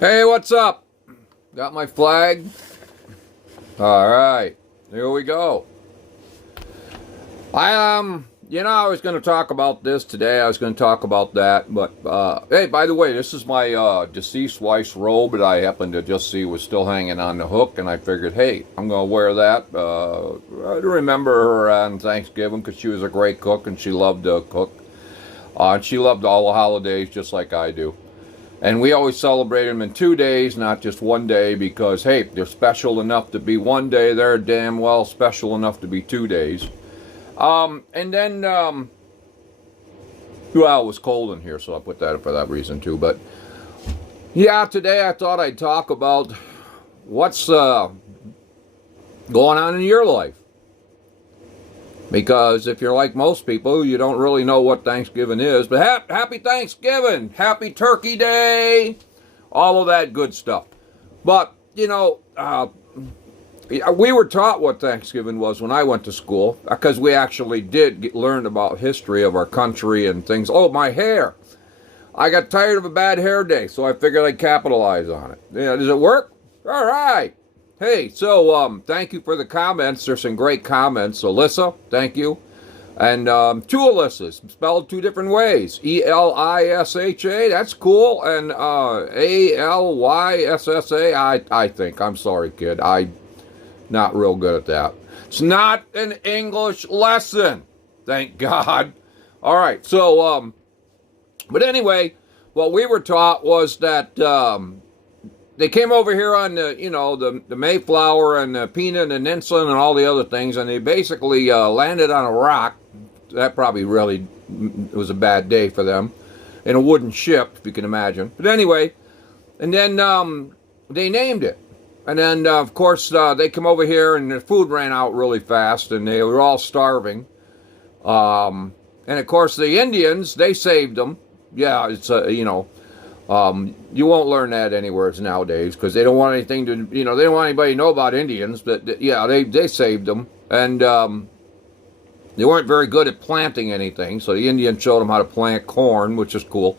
Hey, what's up? Got my flag? All right, here we go. I was going to talk about this today. I was going to talk about that, but hey, by the way, this is my deceased wife's robe that I happened to just see was still hanging on the hook, and I figured, hey, I'm going to wear that to remember her on Thanksgiving because she was a great cook and she loved to cook. And she loved all the holidays just like I do. And we always celebrate them in 2 days, not just 1 day, because, hey, they're special enough to be 1 day. They're damn well special enough to be 2 days. Well, it was cold in here, so I put that up for that reason, too. But, yeah, today I thought I'd talk about what's going on in your life. Because if you're like most people, you don't really know what Thanksgiving is. But happy Thanksgiving! Happy Turkey Day! All of that good stuff. But, we were taught what Thanksgiving was when I went to school. Because we actually did learn about history of our country and things. Oh, my hair! I got tired of a bad hair day, so I figured I'd capitalize on it. Does it work? All right! Hey, so thank you for the comments. There's some great comments. Alyssa, thank you. And two Alyssas, spelled two different ways. Elisha, that's cool. And Alyssa, I think. I'm sorry, kid. I'm not real good at that. It's not an English lesson. Thank God. All right, so, but anyway, what we were taught was that they came over here on the Mayflower and the Peanut and Insulin and all the other things, and they basically landed on a rock. That probably really was a bad day for them, in a wooden ship, if you can imagine. But anyway, and then they named it. And then, of course, they come over here, and the food ran out really fast, and they were all starving. And, of course, the Indians, they saved them. Yeah, it's, you won't learn that anywhere nowadays because they don't want anything to, they don't want anybody to know about Indians. But yeah, they saved them, and they weren't very good at planting anything. So the Indians showed them how to plant corn, which is cool.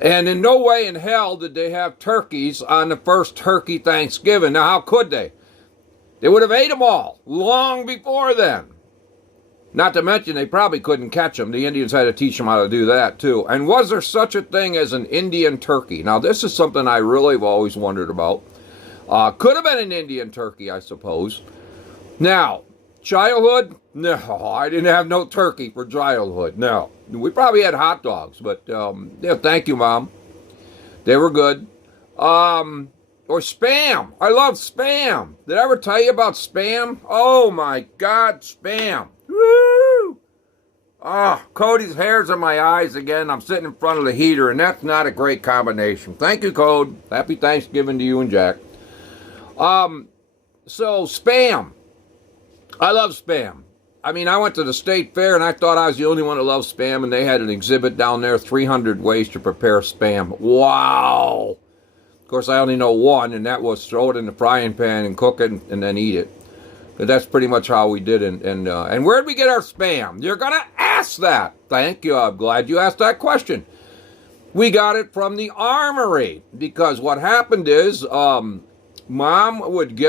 And in no way in hell did they have turkeys on the first turkey Thanksgiving. Now, how could they? They would have ate them all long before then. Not to mention, they probably couldn't catch them. The Indians had to teach them how to do that, too. And was there such a thing as an Indian turkey? Now, this is something I really have always wondered about. Could have been an Indian turkey, I suppose. Now, childhood? No, I didn't have no turkey for childhood. No. We probably had hot dogs, but, yeah, thank you, Mom. They were good. Or Spam. I love Spam. Did I ever tell you about Spam? Oh, my God, Spam. Woo! Cody's hair's in my eyes again. I'm sitting in front of the heater, and that's not a great combination. Thank you, Code. Happy Thanksgiving to you and Jack. So, Spam. I love Spam. I mean, I went to the state fair, and I thought I was the only one who loved Spam, and they had an exhibit down there, 300 ways to prepare Spam. Wow! Of course, I only know one, and that was throw it in the frying pan and cook it and then eat it. But that's pretty much how we did it. And where'd we get our Spam? You're going to ask that. Thank you. I'm glad you asked that question. We got it from the armory. Because what happened is, Mom would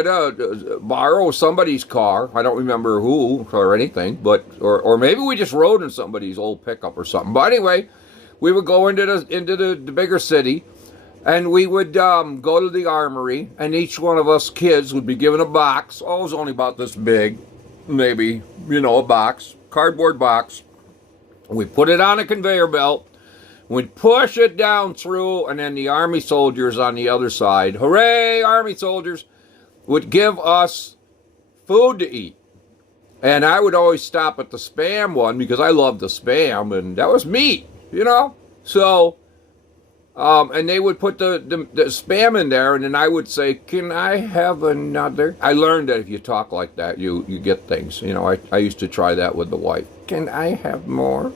borrow somebody's car. I don't remember who or anything. Or maybe we just rode in somebody's old pickup or something. But anyway, we would go into the bigger city. And we would go to the armory, and each one of us kids would be given a box. Oh, it was only about this big, maybe, a box, cardboard box. We'd put it on a conveyor belt. We'd push it down through, and then the army soldiers on the other side, hooray, army soldiers, would give us food to eat. And I would always stop at the Spam one because I loved the Spam, and that was meat, So... and they would put the Spam in there, and then I would say, can I have another? I learned that if you talk like that, you get things. I used to try that with the wife. Can I have more?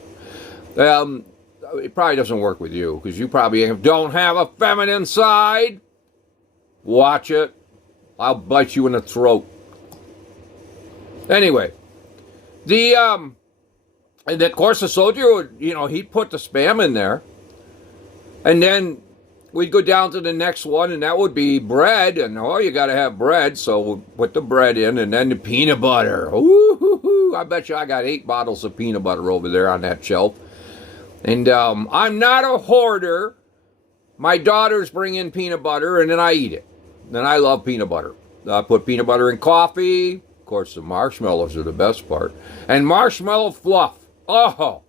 It probably doesn't work with you, because you probably don't have a feminine side. Watch it. I'll bite you in the throat. Anyway, and of course the soldier would, he'd put the Spam in there. And then we'd go down to the next one, and that would be bread. And you got to have bread, so we'll put the bread in, and then the peanut butter. Ooh, I bet you I got 8 bottles of peanut butter over there on that shelf. And I'm not a hoarder. My daughters bring in peanut butter, and then I eat it. And I love peanut butter. I put peanut butter in coffee. Of course, the marshmallows are the best part. And marshmallow fluff. Oh.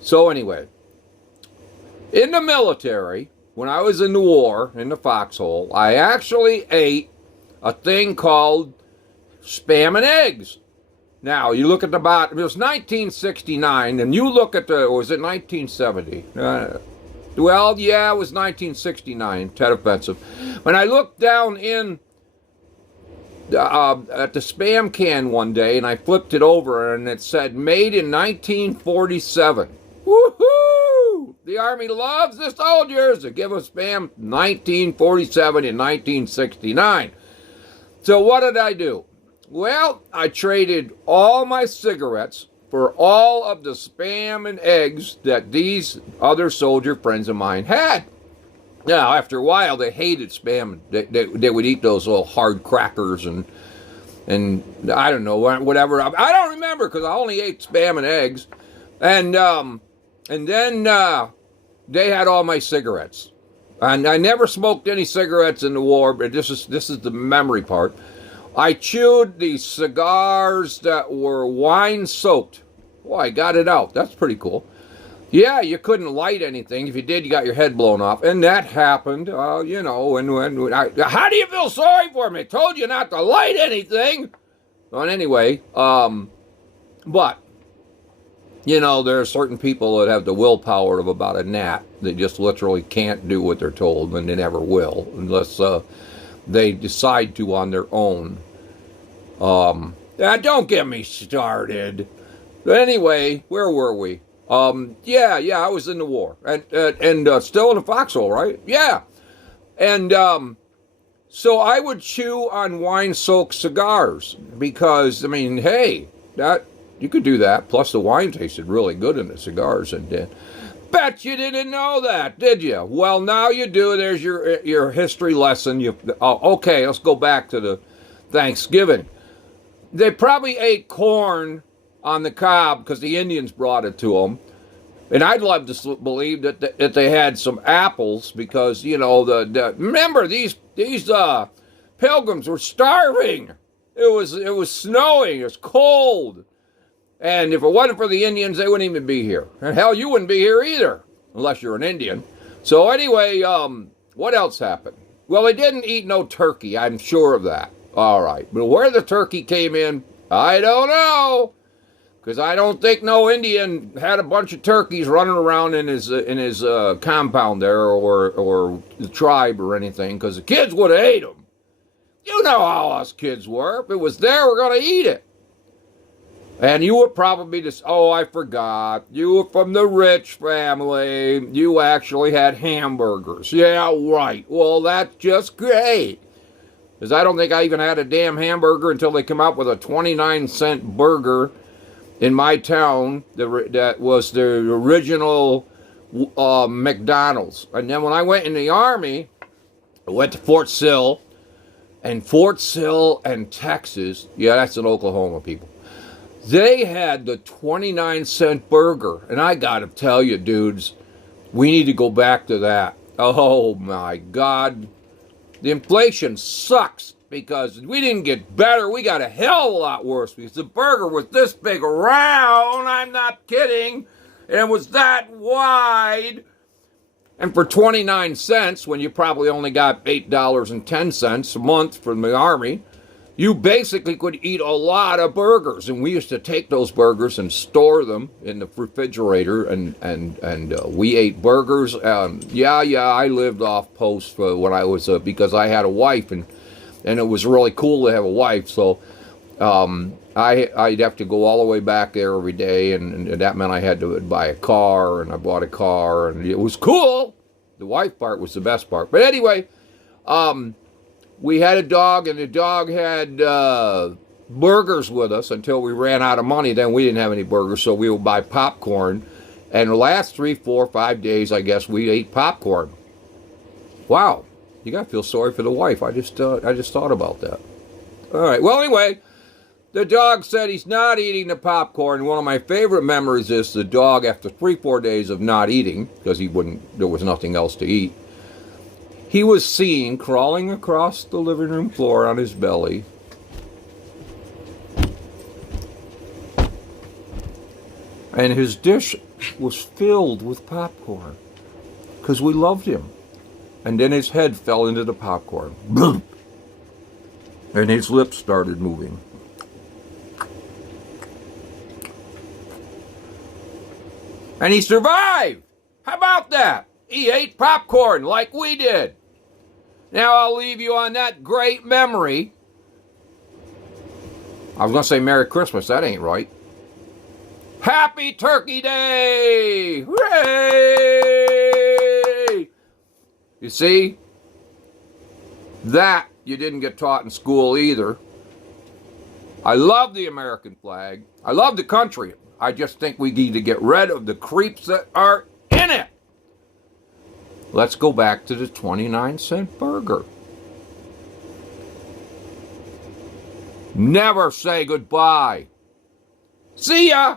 So anyway, in the military, when I was in the war, in the foxhole, I actually ate a thing called Spam and eggs. Now, you look at the bottom, it was 1969, and you look at the, or was it 1970? Well, yeah, it was 1969, Tet Offensive. When I looked down in at the Spam can one day, and I flipped it over, and it said, made in 1947. Woohoo! The Army loves the soldiers to give us Spam 1947 and 1969. So what did I do? Well, I traded all my cigarettes for all of the Spam and eggs that these other soldier friends of mine had. Now, after a while, they hated Spam. They would eat those little hard crackers and I don't know, whatever. I don't remember because I only ate Spam and eggs. And then they had all my cigarettes. And I never smoked any cigarettes in the war, but this is the memory part. I chewed the cigars that were wine-soaked. Oh, I got it out. That's pretty cool. Yeah, you couldn't light anything. If you did, you got your head blown off. And that happened, how do you feel sorry for me? I told you not to light anything. Well, anyway, but, there are certain people that have the willpower of about a gnat. They just literally can't do what they're told, and they never will, unless they decide to on their own. Don't get me started. But anyway, where were we? I was in the war, and still in the foxhole, right? Yeah, and so I would chew on wine-soaked cigars because hey, that you could do that. Plus, the wine tasted really good in the cigars, and bet you didn't know that, did you? Well, now you do. There's your history lesson. Okay, let's go back to the Thanksgiving. They probably ate corn on the cob because the Indians brought it to them. And I'd love to believe that they had some apples because, remember, these pilgrims were starving. It was snowing. It was cold. And if it wasn't for the Indians, they wouldn't even be here. And hell, you wouldn't be here either, unless you're an Indian. So anyway, what else happened? Well, they didn't eat no turkey. I'm sure of that. All right. But where the turkey came in, I don't know. Because I don't think no Indian had a bunch of turkeys running around in his compound there or the tribe or anything. Because the kids would have ate them. You know how us kids were. If it was there, we're going to eat it. And you would probably just, I forgot. You were from the rich family. You actually had hamburgers. Yeah, right. Well, that's just great. Because I don't think I even had a damn hamburger until they come out with a 29-cent burger in my town that was the original McDonald's. And then when I went in the Army, I went to Fort Sill. And Fort Sill and Texas, yeah, that's in Oklahoma, people. They had the 29-cent burger. And I got to tell you, dudes, we need to go back to that. Oh, my God. The inflation sucks. Because we didn't get better, we got a hell of a lot worse. Because the burger was this big around, I'm not kidding, and it was that wide. And for 29 cents, when you probably only got $8.10 a month from the Army, you basically could eat a lot of burgers. And we used to take those burgers and store them in the refrigerator, and we ate burgers. I lived off post when I was, because I had a wife, and it was really cool to have a wife, so I'd have to go all the way back there every day, and that meant I had to buy a car, and I bought a car, and it was cool. The wife part was the best part. But anyway, we had a dog, and the dog had burgers with us until we ran out of money. Then we didn't have any burgers, so we would buy popcorn. And the last 3, 4, 5 days, I guess, we ate popcorn. Wow, you gotta feel sorry for the wife. I just thought about that. All right. Well, anyway, the dog said he's not eating the popcorn. One of my favorite memories is the dog, after 3-4 days of not eating, because there was nothing else to eat, he was seen crawling across the living room floor on his belly. And his dish was filled with popcorn, because we loved him. And then his head fell into the popcorn. Boom! And his lips started moving. And he survived! How about that? He ate popcorn like we did. Now I'll leave you on that great memory. I was going to say Merry Christmas. That ain't right. Happy Turkey Day! Hooray! You see? That you didn't get taught in school either. I love the American flag. I love the country. I just think we need to get rid of the creeps that are in it. Let's go back to the 29-cent burger. Never say goodbye. See ya!